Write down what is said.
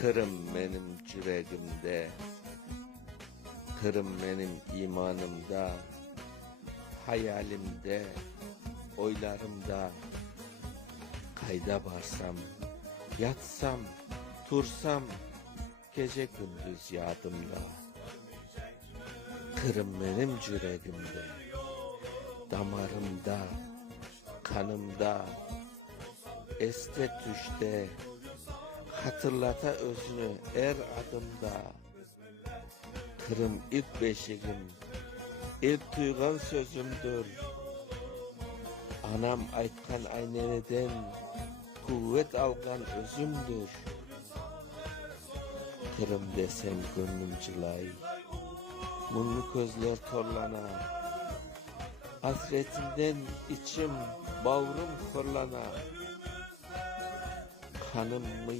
Kırım benim yüreğimde, kırım benim imanımda, hayalimde, oylarımda. Kayda varsam, yatsam, tursam, gece gündüz yadımda. Kırım benim yüreğimde, damarımda, kanımda, este düşte, hatırlata özünü er adımda. Kırım ilk beşiğim, ilk duygan sözümdür. Anam aytkan ayneneden kuvvet algan özümdür. Kırım desem gönlüm cılay, munlu gözler torlana. Hasretinden içim, bağrım korlana. Kanım mı